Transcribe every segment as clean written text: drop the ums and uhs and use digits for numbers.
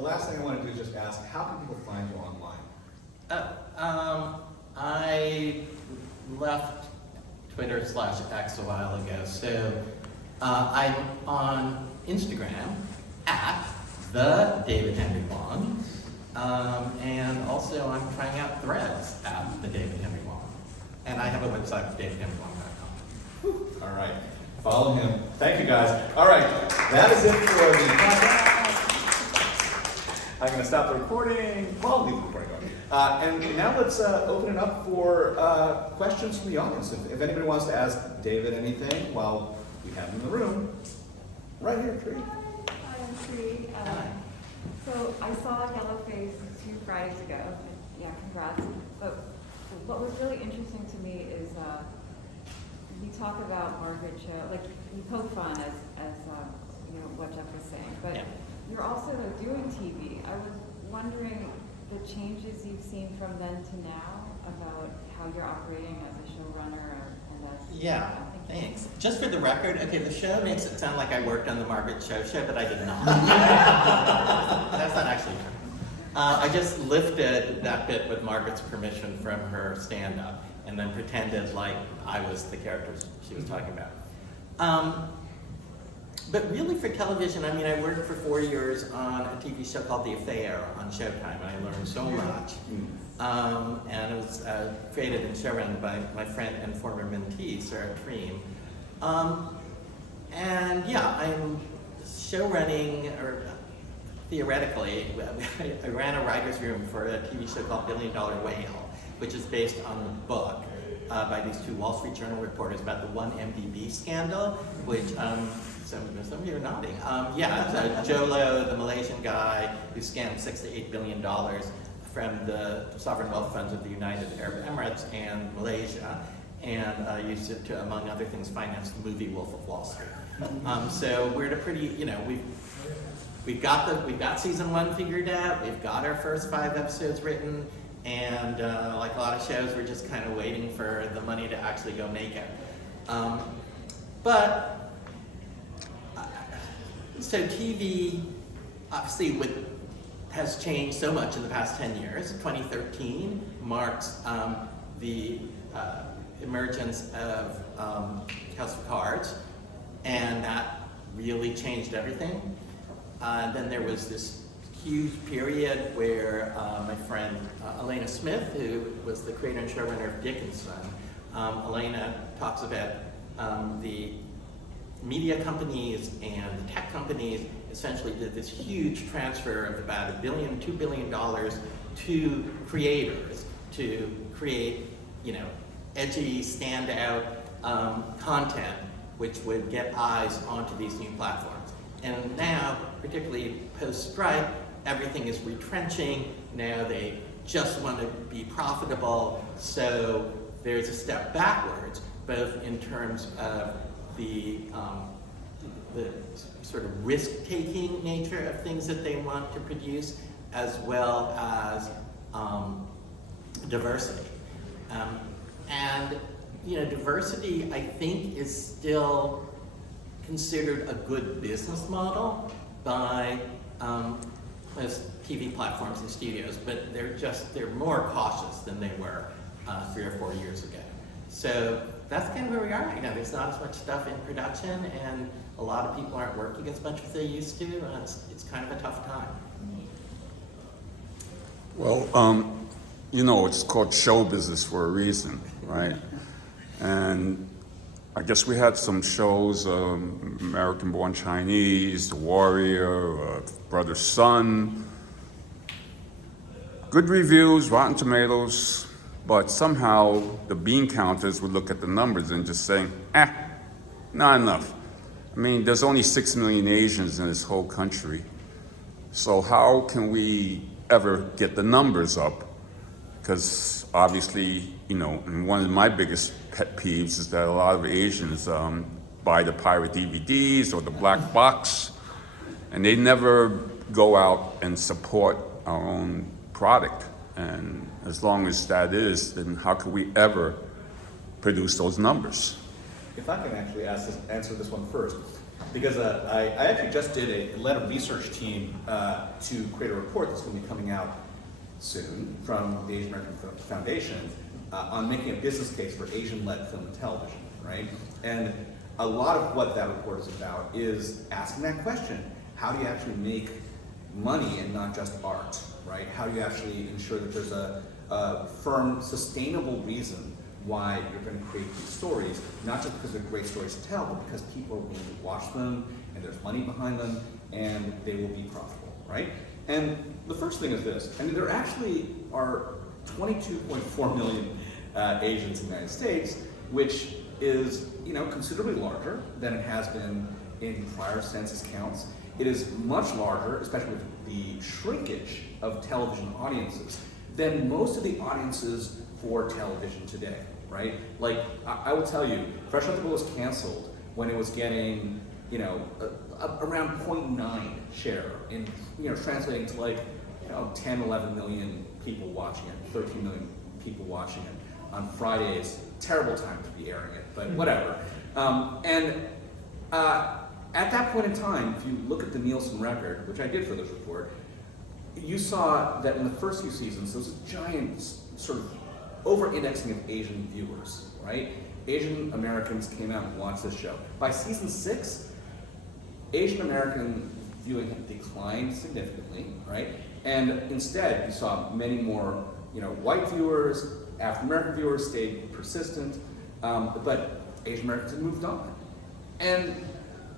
last thing I want to do is just ask, how can people find you online? I left Twitter/X a while ago, so I'm on Instagram at the David Henry Hwang, and also I'm trying out Threads at the David Henry Hwang, and I have a website, davidhenryhwang.com. All right, follow him. Thank you, guys. All right, that is it for the podcast. I'm going to stop the recording. Well, leave the recording going. And now let's open it up for questions from the audience. If anybody wants to ask David anything while we have him in the room, right here, Tree. Hi, I'm Tree. So I saw Yellowface 2 Fridays ago. Yeah, congrats. But what was really interesting to me is you talk about Margaret Cho, like you poke fun as you know what Jeff was saying, but Yeah. you're also doing TV. I was wondering the changes you've seen from then to now about how you're operating as a showrunner and as Yeah, thanks. Just for the record, okay, the show makes it sound like I worked on the Margaret Cho show, but I did not. That's not actually true. I just lifted that bit with Margaret's permission from her stand-up and then pretended like I was the character she was talking about. But really for television, I mean, I worked for 4 years on a TV show called The Affair on Showtime, and I learned so much. And it was created and showrun by my friend and former mentee, Sarah Treem. And yeah, I'm showrunning, or theoretically, I ran a writer's room for a TV show called $1 Billion Whale, which is based on the book by these two Wall Street Journal reporters about the 1MDB scandal, which some of you are nodding. Yeah, Jolo, the Malaysian guy who scammed $6 to $8 billion from the sovereign wealth funds of the United Arab Emirates and Malaysia, and used it to, among other things, finance the movie Wolf of Wall Street. So we're at a pretty, you know, we've got season 1 figured out. We've got our first 5 episodes written, and like a lot of shows, we're just kind of waiting for the money to actually go make it. So TV, obviously, has changed so much in the past 10 years. 2013 marks the emergence of House of Cards, and that really changed everything. Then there was this huge period where my friend Elena Smith, who was the creator and showrunner of Dickinson, Elena talks about the media companies and the tech companies essentially did this huge transfer of about $2 billion to creators to create, you know, edgy, standout content which would get eyes onto these new platforms. And now, particularly post-strike, everything is retrenching. Now they just want to be profitable, so there's a step backwards, both in terms of the sort of risk-taking nature of things that they want to produce, as well as diversity. And you know, diversity, I think, is still considered a good business model by most TV platforms and studios, but they're more cautious than they were 3 or 4 years ago. So that's kind of where we are right now. There's not as much stuff in production, and a lot of people aren't working as much as they used to, and it's kind of a tough time. Well, you know, it's called show business for a reason, right? And I guess we had some shows, American Born Chinese, The Warrior, Brother Sun. Good reviews, Rotten Tomatoes, but somehow the bean counters would look at the numbers and just saying, not enough. I mean, there's only 6 million Asians in this whole country. So how can we ever get the numbers up? Because obviously, you know, and one of my biggest pet peeves is that a lot of Asians buy the pirate DVDs or the black box, and they never go out and support our own product. And as long as that is, then how can we ever produce those numbers? If I can actually answer this one first. because I actually just led a research team to create a report that's going to be coming out soon from the Asian American Foundation on making a business case for Asian-led film and television, right? And a lot of what that report is about is asking that question: how do you actually make money and not just art, right? How do you actually ensure that there's a firm, sustainable reason why you're going to create these stories, not just because they're great stories to tell, but because people are willing to watch them, and there's money behind them, and they will be profitable, right? And the first thing is this: I mean, there actually are 22.4 million Asians in the United States, which is, you know, considerably larger than it has been in prior census counts. It is much larger, especially with the shrinkage of television audiences, than most of the audiences for television today, right? Like, I will tell you, Fresh Off the Boat was canceled when it was getting, you know, around 0.9 share in, you know, translating to like, you know, 10, 11 million people watching it, 13 million people watching it on Fridays. Terrible time to be airing it, but whatever. At that point in time, if you look at the Nielsen record, which I did for this report, you saw that in the first few seasons, there was a giant sort of over-indexing of Asian viewers, right? Asian Americans came out and watched this show. By season 6, Asian American viewing had declined significantly, right? And instead, you saw many more, you know, white viewers, African American viewers stayed persistent, but Asian Americans had moved on. And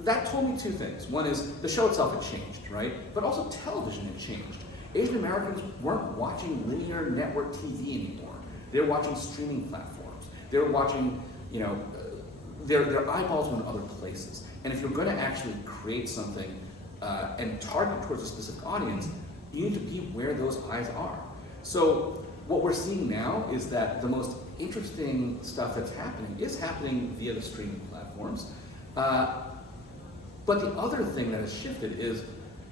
that told me two things. One is the show itself had changed, right? But also television had changed. Asian Americans weren't watching linear network TV anymore. They were watching streaming platforms. They were watching, you know, their eyeballs were in other places. And if you're going to actually create something and target towards a specific audience, you need to be where those eyes are. So what we're seeing now is that the most interesting stuff that's happening is happening via the streaming platforms. But the other thing that has shifted is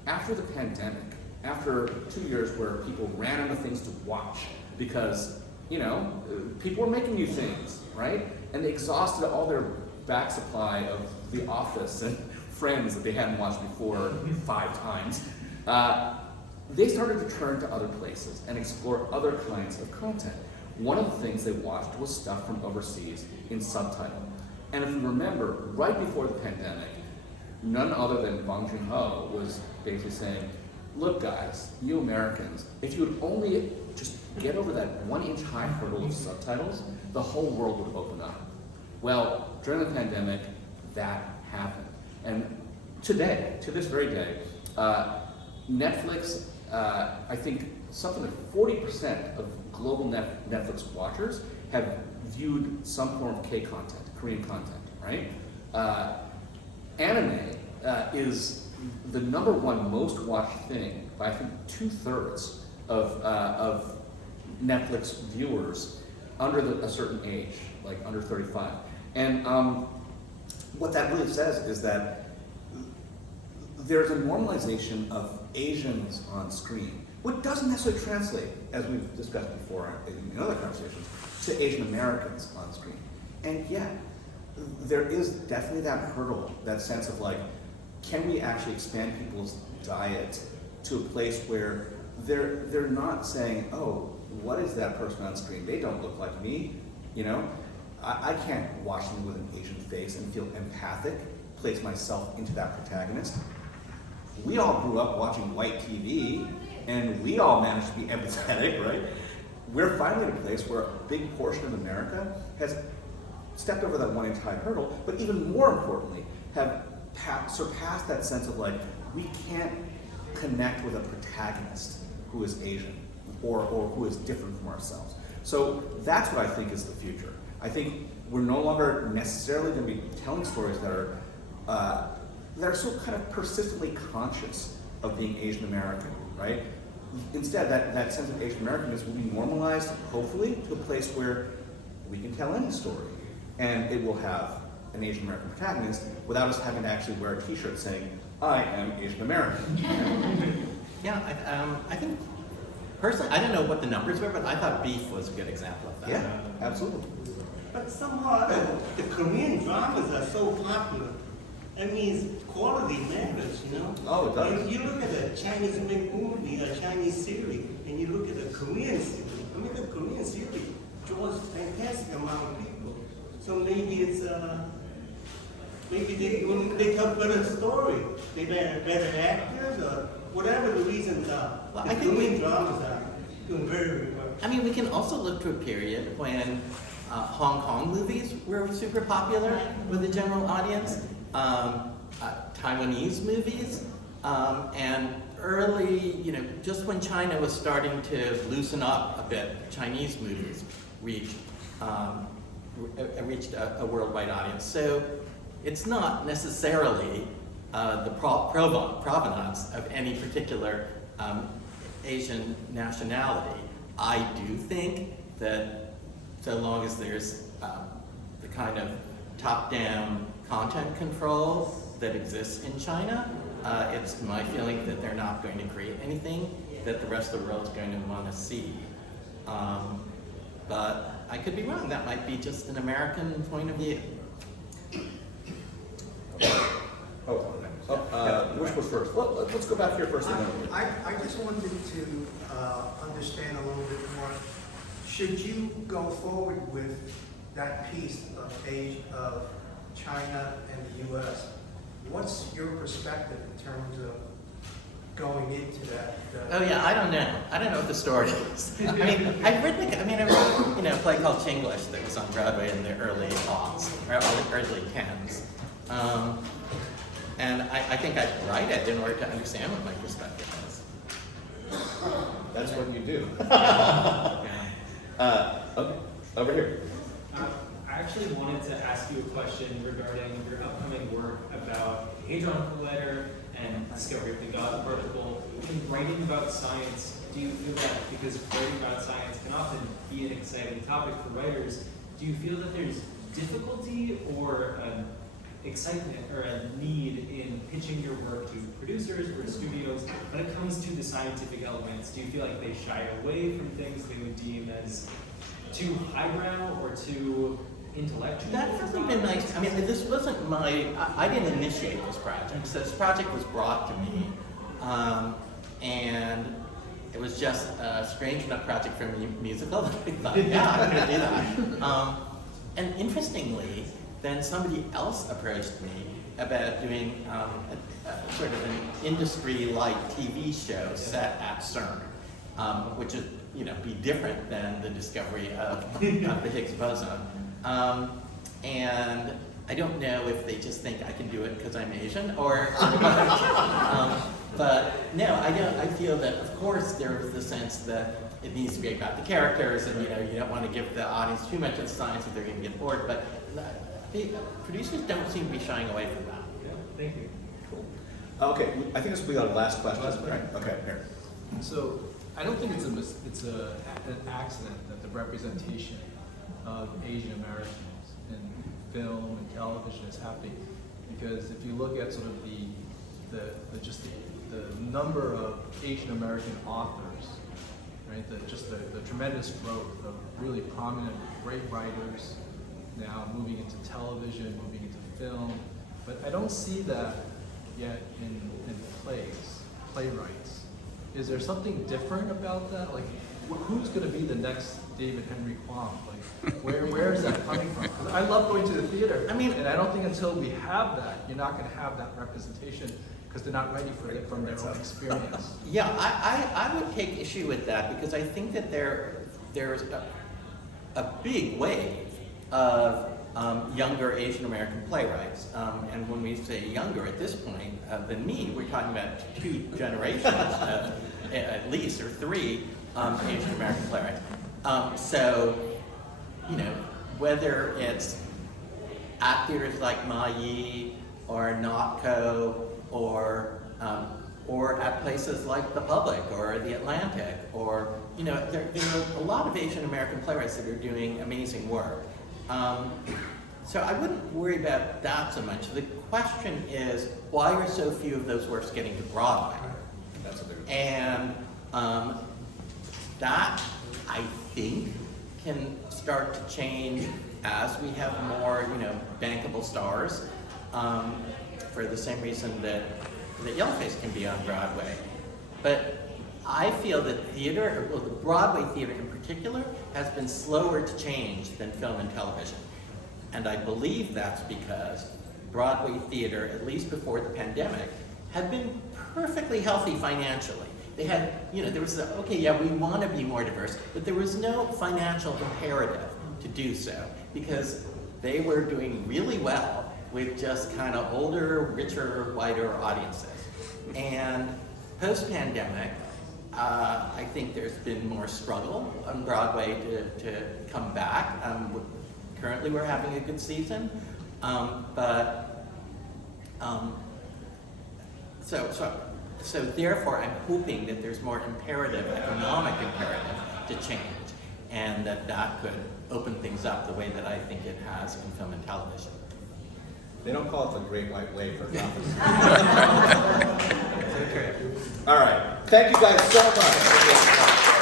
after the pandemic, after 2 years where people ran out of things to watch because, you know, people were making new things, right? And they exhausted all their back supply of The Office and Friends that they hadn't watched before 5 times. They started to turn to other places and explore other kinds of content. One of the things they watched was stuff from overseas in subtitle. And if you remember, right before the pandemic, none other than Bong Joon-ho was basically saying, look guys, you Americans, if you would only just get over that 1-inch high hurdle of subtitles, the whole world would open up. Well, during the pandemic, that happened. And today, to this very day, Netflix, I think something like 40% of global Netflix watchers have viewed some form of K-content, Korean content, right? Anime is the #1 most watched thing by, I think, 2/3 of Netflix viewers under a certain age, like under 35. And what that really says is that there's a normalization of Asians on screen, which doesn't necessarily translate, as we've discussed before in other conversations, to Asian Americans on screen. And yet, there is definitely that hurdle, that sense of like, can we actually expand people's diet to a place where they're not saying, oh, what is that person on screen? They don't look like me, you know? I can't watch them with an Asian face and feel empathic, place myself into that protagonist. We all grew up watching white TV, and we all managed to be empathetic, right? We're finally at a place where a big portion of America has stepped over that 1-inch high hurdle, but even more importantly, have surpassed that sense of like, we can't connect with a protagonist who is Asian or who is different from ourselves. So that's what I think is the future. I think we're no longer necessarily going to be telling stories that are so kind of persistently conscious of being Asian American, right? Instead, that sense of Asian Americanness will be normalized, hopefully, to a place where we can tell any story, and it will have an Asian American protagonist without us having to actually wear a T-shirt saying, I am Asian American. Yeah, I think, personally, I don't know what the numbers were, but I thought Beef was a good example of that. Yeah, absolutely. But somehow the Korean dramas are so popular. I mean, quality matters, you know? Oh, it does. You look at a Chinese movie, a Chinese series, and you look at a Korean series. I mean, the Korean series draws fantastic amount of people. So maybe it's, maybe they tell better story. They better actors or whatever the reasons are. Well, the I think Korean dramas are doing very well. I mean, we can also look to a period when Hong Kong movies were super popular with the general audience, Taiwanese movies, and early, just when China was starting to loosen up a bit, Chinese movies reached a worldwide audience. So it's not necessarily the provenance of any particular Asian nationality. I do think that so long as there's the kind of top-down content control that exists in China, it's my feeling that they're not going to create anything that the rest of the world's going to want to see. But I could be wrong. That might be just an American point of view. Which was first? Let's go back here first. I just wanted to understand a little bit more. Should you go forward with that piece of China and the U.S., what's your perspective in terms of going into that? Oh yeah, I don't know. I don't know what the story is. I mean, I wrote a play called Chinglish that was on Broadway in the early aughts, or early 10s. And I think I'd write it in order to understand what my perspective is. That's what you do. Yeah. Okay, over here. I actually wanted to ask you a question regarding your upcoming work about Hadron Collider and discovery of the God particle. In writing about science, do you feel that because writing about science can often be an exciting topic for writers, do you feel that there's difficulty or an excitement or a need in pitching your work to producers or studios when it comes to the scientific elements? Do you feel like they shy away from things they would deem as too highbrow or too intellectual? That hasn't been my, I mean, this wasn't my, I didn't initiate this project. So this project was brought to me, and it was just a strange enough project for a musical that I thought, yeah, I'm gonna do that. And interestingly, then somebody else approached me about doing a sort of an industry-like TV show set at CERN, which would, be different than the discovery of the Higgs boson. And I don't know if they just think I can do it because I'm Asian, or, but no, I don't. I feel that, of course, there is the sense that it needs to be about the characters, and you don't want to give the audience too much of science if they're going to get bored. But producers don't seem to be shying away from that. Yeah, thank you. Cool. Okay, I think this will be our last question. Last question? Right. Okay, here. So I don't think it's an accident that the representation of Asian Americans in film and television is happening, because if you look at sort of the number of Asian American authors, right? The tremendous growth of really prominent, great writers now moving into television, moving into film, but I don't see that yet in playwrights. Is there something different about that? Like, who's going to be the next David Henry Hwang? Like, where is that coming from? 'Cause I love going to the theater. I mean, and I don't think until we have that, you're not going to have that representation, because they're not ready for it from their own experience. Yeah, I would take issue with that, because I think that there's a big wave of younger Asian American playwrights. And when we say younger at this point than me, we're talking about 2 generations at least, or 3 Asian American playwrights. So, whether it's at theaters like Mayi or NOCA or at places like the Public or the Atlantic, or there are a lot of Asian American playwrights that are doing amazing work. So I wouldn't worry about that so much. The question is, why are so few of those works getting to Broadway? That's what they're. And that, I think, can start to change as we have more, bankable stars. for the same reason that Yellowface can be on Broadway. But I feel that theater, well, the Broadway theater in particular, has been slower to change than film and television. And I believe that's because Broadway theater, at least before the pandemic, had been perfectly healthy financially. They had, there was okay, yeah, we want to be more diverse, but there was no financial imperative to do so because they were doing really well with just kind of older, richer, whiter audiences. And post-pandemic, I think there's been more struggle on Broadway to come back. Currently, we're having a good season, so therefore, I'm hoping that there's more imperative, economic imperative, to change, and that could open things up the way that I think it has in film and television. They don't call it the Great White Way for nothing. So true. All right. Thank you guys so much.